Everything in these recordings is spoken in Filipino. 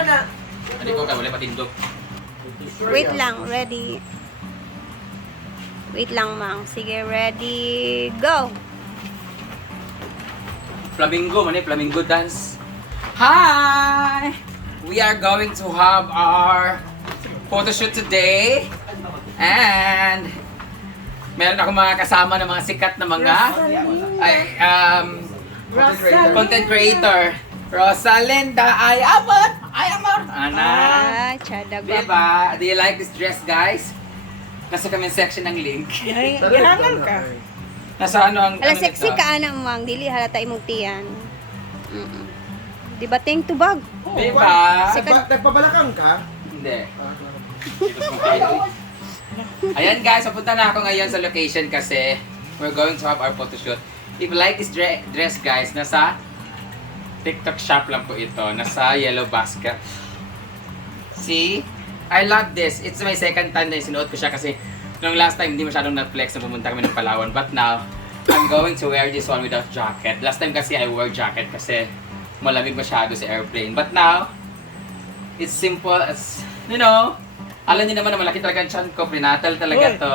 ka na. Hindi ko wala patindog. Wait lang, ready. Wait lang, Mang. Sige, ready, go! Flamingo, flamingo dance. Hi! We are going to have our photo shoot today. And meron ako mga kasama ng mga sikat na mga content creator. Rosalinda Ayamor! Ana! Tiyada, Diba? Do you like this dress, guys? Nasa comment section ng link. Gihangan ka. Nasa ano ang... Ala, ano sexy nito? ka, Mang. Dili, halata imong tiyan. Di ba, ting tubag? Diba? Nagpabalakang ka? Hindi. Ayan guys, papunta na ako ngayon sa location kasi we're going to have our photo shoot. If you like this dress guys, nasa TikTok shop lang po ito. Nasa Yellow Basket. See? I love this. It's my second time na sinuot ko siya kasi nung last time hindi masyadong na-flex na pumunta kami ng Palawan. But now, I'm going to wear this one without jacket. Last time kasi I wore jacket kasi malamig masyado sa airplane. But now, it's simple as, you know, alam niyo naman na malaki talaga ang tiyan ko. Prenatal talaga Uy. to.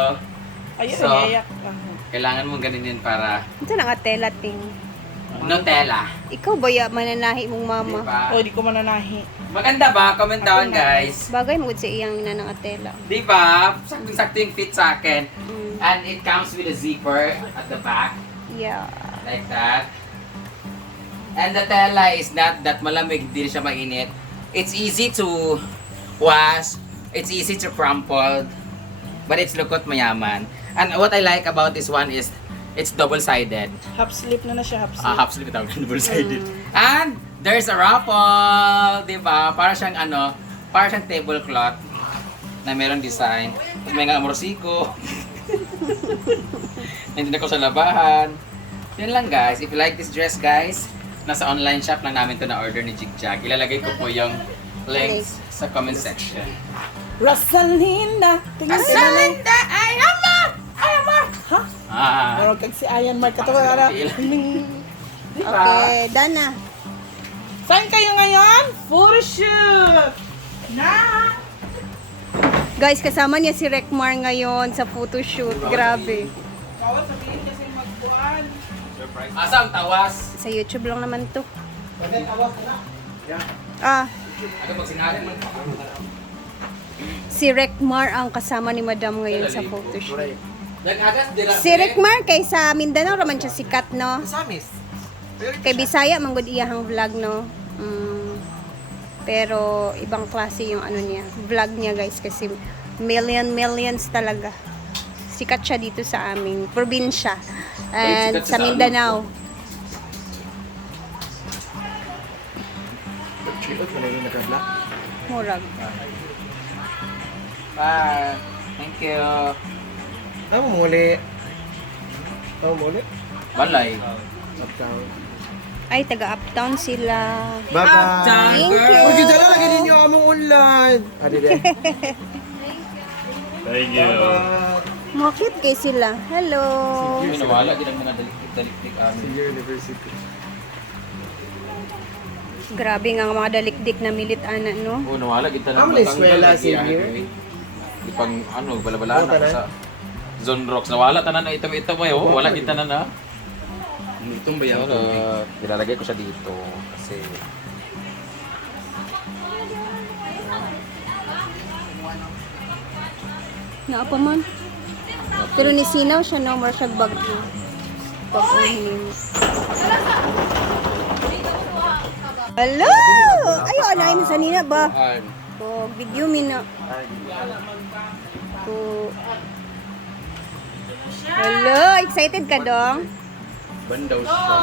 Ayun, So, iyak. kailangan mong ganinin para Ito na nga tela, ting. Nutella. Ikaw ba ya mananahi mong mama? Diba? O, di ko mananahi. Maganda ba? Comment down guys. Bagay mo sa iyang ina ng atela. Diba? Saktong-sakto yung fit sa akin. Mm. And it comes with a zipper at the back. Yeah. Like that. And the tela is not that malamig, hindi siya mainit. It's easy to wash. It's easy to crumple. But it's lukot mayaman. And what I like about this one is it's double-sided. Half sleep na siya, half sleep. Half sleeve tawag double-sided. And there's a ruffle, 'di ba? Para siyang para siyang tablecloth na merong design. Tapos may nga amorosiko. Hindi na ko sa labahan. Yun lang guys. If you like this dress guys, nasa online shop lang namin to na order ni Jigjag. Ilalagay ko po yung links sa comment section. Rosalinda! Tingnan ka na lang. Ayamor! Ayamor! Ha? Ah. Meron kag si Ayan Mark. Ito ka Diba? Okay, done na. Saan kayo ngayon? Photoshoot! Na! Guys, kasama niya si Rekmar ngayon sa photoshoot. Grabe. Bawal sabihin kasi magbuan. Asa ang tawas? Sa YouTube lang naman to. Pwede awas ka na. Ah, Ano magsingalan mo? si Rekmar ang kasama ni Madam ngayon sa photoshoot. Nag-agas dila. Si Rekmar kay sa Mindanao raman siya sikat, no? Samis. Kay Bisaya manggod iyahang vlog, no? Pero ibang klase yung ano niya, vlog niya guys kasi millions talaga. Sikat siya dito sa aming probinsya and sikat siya sa sa Mindanao. Murag. Bye. Thank you. Ano muli? Ano muli? Balay. Uptown. Ay, taga-uptown sila. Bye-bye. Thank you. Huwag yung dala lagi ninyo among online. Adi de. Thank you. Makit kay sila. Hello. Minawala din ang mga daliktik amin. Senior University. Grabe nga ang mga dalikdik na milit ana, no? Oo, nawala kita Amo na eskwela, senior? Di pang balabala Oo, na ako tanan. sa Zone Rocks. Nawala tanan na ito mo yun. Wala kita na na. Itong bayan Pero nilalagay ko siya dito kasi Naa pa man. Pero ni sinaw siya, no? More siya bagyo. Pag-uhin. Hello! Ay, anayin mo sa nina ba? O, video mi na. O. Hello! Excited ka dong? bandaw siya.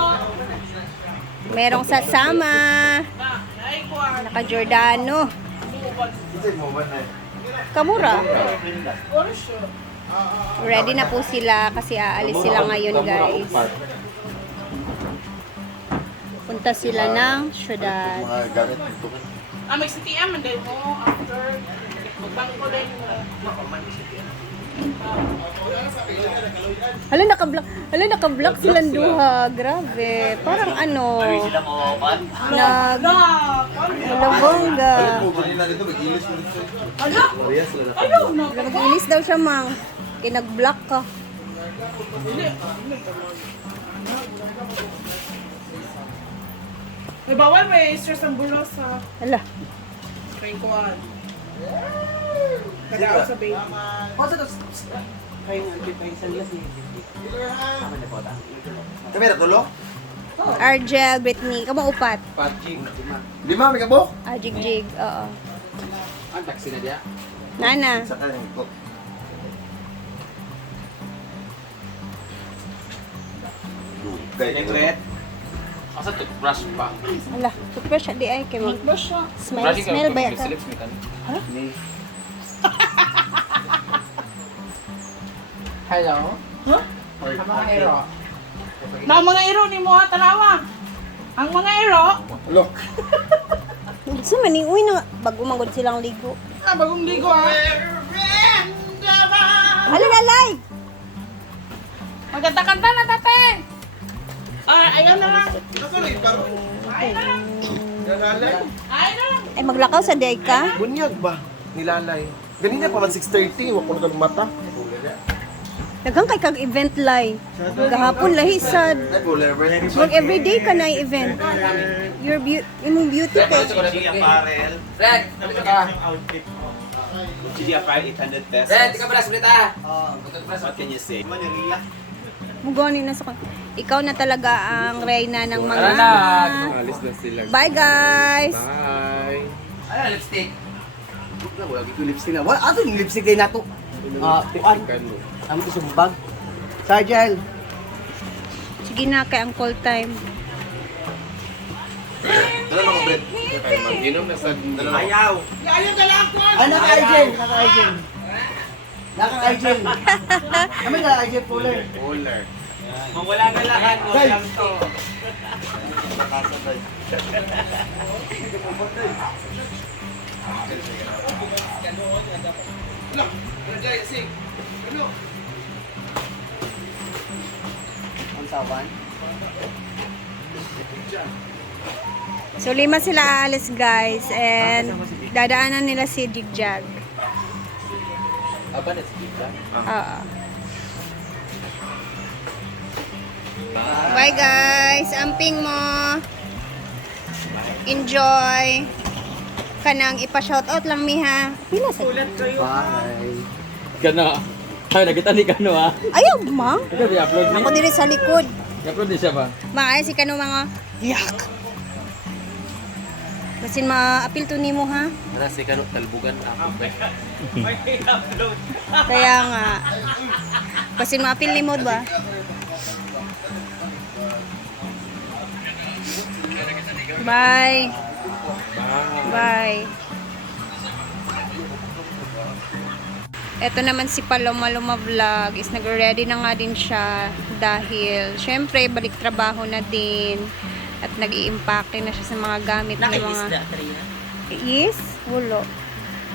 Merong sasama. Naka-Giordano. Kamura. Ready na po sila kasi aalis sila ngayon, guys. Punta sila ng syudad. May CTM and then mo after magbangko lang Hala, naka-block silang duha. Grabe. Parang ano, nalabongga. Mag-ilis daw siya, mang. Kinag-block ka. May bawal may stress ang bulos sa Hala. train kuwan. Kada sa baby. Kami na tulo? Argel, Britney. Kamu upat. Lima, may kabok? Jig-jig. Oo. Ang taxi na diya. Nana. Sa kanyang ko. Kaya Asa toothbrush pa? Hala. Toothbrush di ay. Kay mag Brush siya. smell ba yata? Hello? Huh? Mga ero. Na ang mga iro ni mo ha, tanawa. Ang mga iro, Alo. Gusto man uy na bago manggod silang ligo. bagong ligo ha. Hala, lalay. Magkanta-kanta na tate. Ayaw na lang. Ayaw na lang. Ay maglakaw sa day ka. Bunyag ba? Nilalay. Ganina pa man 6:30, wako na mata. Daghang kay kag event lay. Gahapon lahi sad. Mag everyday ka na event. Your imong beauty kay. Red, dito ka. GDFI 800 pesos. Red, ikaw pala salita. What can you say? Mugani na sa ikaw na talaga ang reyna ng mga. Tara na. Alis na sila. Bye guys. Bye. Ano lipstick? Wala gito lipstick na. Wala ato yung lipstick din nato. Kuan. Amo to sumbag. Sergeant. Sige na kay ang call time. Dala na ko, Brett. Mag-inom na sa dala na. Ayaw! Ay naka-Argel, naka-Argel. Naka-Argel. Kami naka-Argel Fuller. Polar. Kung wala na lahat, wala lang to. Ang saban. So lima sila aalis guys and dadaanan nila si Jigjag. Aba na sige. Oo. Bye guys, amping mo. Enjoy. Kanang ipa-shoutout lang mi ha. Pila sa Bye. Gana. Ay, nakita ni Kano ah. ayaw ma. Ito, i-upload ni. Ako diri sa likod. I-upload ni siya ba? Mga si kano mga yak. Basin ma-apil to nimo ha. Wala si Kanok talbugan ako. Kaya nga. Basin ma-apil nimo ba? Bye. Bye. Ito naman si Paloma Luma Vlog is nag-ready na nga din siya dahil syempre balik trabaho na din at nag-i-impake na siya sa mga gamit ng mga yes? Wala.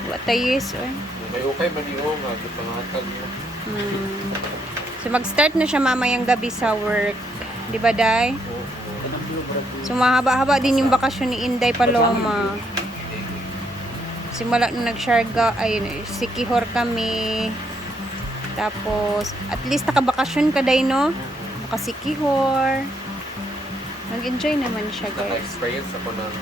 Wata yes or? Okay ba niyo nga gipangatag mo? So mag-start na siya mamayang gabi sa work. Di ba, Day? So mahaba-haba din yung bakasyon ni Inday Paloma. Simula nung nag-sharga, ay sikihor kami. Tapos, at least nakabakasyon ka, Day, no? Nakasikihor. Nag-enjoy naman siya, guys. Naka-experience ako ng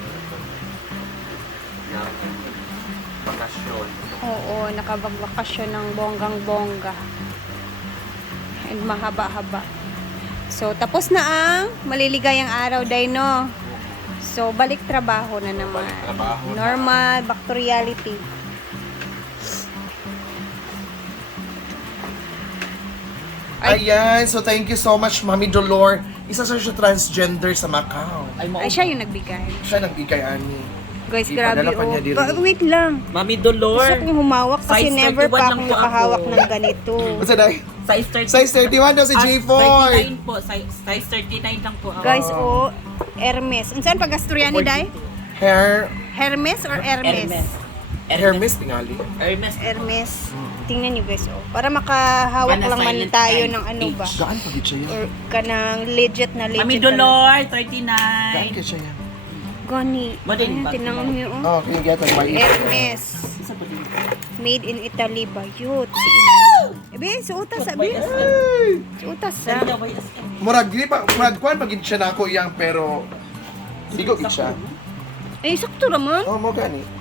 bakasyon. Oo, nakabagbakasyon ng bonggang-bongga. And mahaba-haba. So, tapos na ang maliligayang araw, Day, no? So, balik trabaho na naman. Balik trabaho na. Normal, back to reality. Ayan, so thank you so much, Mami Dolor. Isa siya transgender sa Macau. Ay, siya yung nagbigay. Siya nagbigay ani. Guys, Ipadala grabe, pa niya dito. Wait lang. Mami Gusto Dolor! kong humawak kasi Size never 31 pa lang akong po nakahawak ako. ng ganito. Basta dahil, Size 30. size 31 daw si J4. 39 po. Size 39 lang po ako. Guys, Hermes. Saan pag Asturiani, Day? Hair, Hermes or Hermes? Hermes tingali. Hermes. Tingnan niyo guys, oh. Para makahawak Mana lang man silent tayo time. ng ano ba. Gaan pa gid siya yan. Or kanang legit na legit. Mami talaga. Dolor, Gaan 39. kay siya yan. Gani. Modern Ayan, bag. tinanong niyo, oh. Oh, kaya gata may Hermes. Made in Italy ba? Yun. Ebe, suutas, sabi. Suutas, ha? Murag dili pa murag kwan pagid siya nako yang pero bigo gid siya. Ay, sakto naman. Oh, mo gani.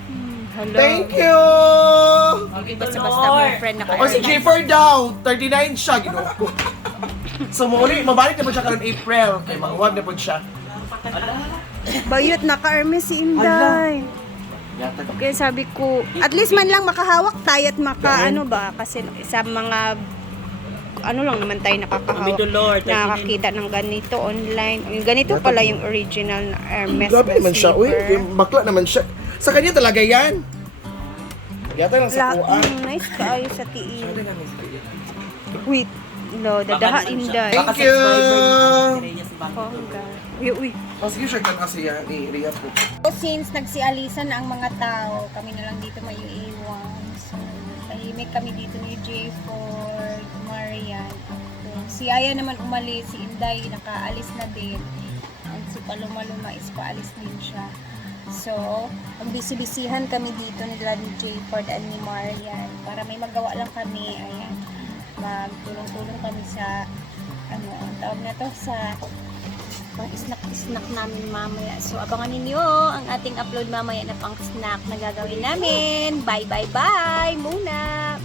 Hello. Thank you. Basta-basta mo, friend na O si J4 daw, 39 siya, ginoo ko. So muli, mabalik na po siya karon April. Kay manguwag na po siya. Bayot naka-Hermes si Inday. Kaya sabi ko, at least man lang makahawak tayo at ano ba, kasi sa mga ano lang naman tayo Mami nakakahawak, Dolor, 39. nakakita ng ganito online. Yung ganito pala yung original na Hermes Grabe na naman siya. Uy, slipper. bakla naman siya. Sa kanya talaga yan. Yata lang sa kuan. Nice kaayo sa tiil. Wait, no, dadaha Inday. Thank you. Bongga. Uy. Oh, sige, sure kan kasi yan. I-react ko. So, since nagsialisan na ang mga tao, kami na lang dito may iiwan. So, tahimik kami dito ni J4, Marian, ako. Si Aya naman umalis, si Inday nakaalis na din. At si Paloma is paalis din siya. So, magbisi-bisihan kami dito nila ni J4 at ni Marian para may magawa lang kami. Ayan, magtulong-tulong kami sa ano, ang tawag na to, sa pang snack namin mamaya. So, abangan ninyo ang ating upload mamaya na pang snack na gagawin namin. Bye muna!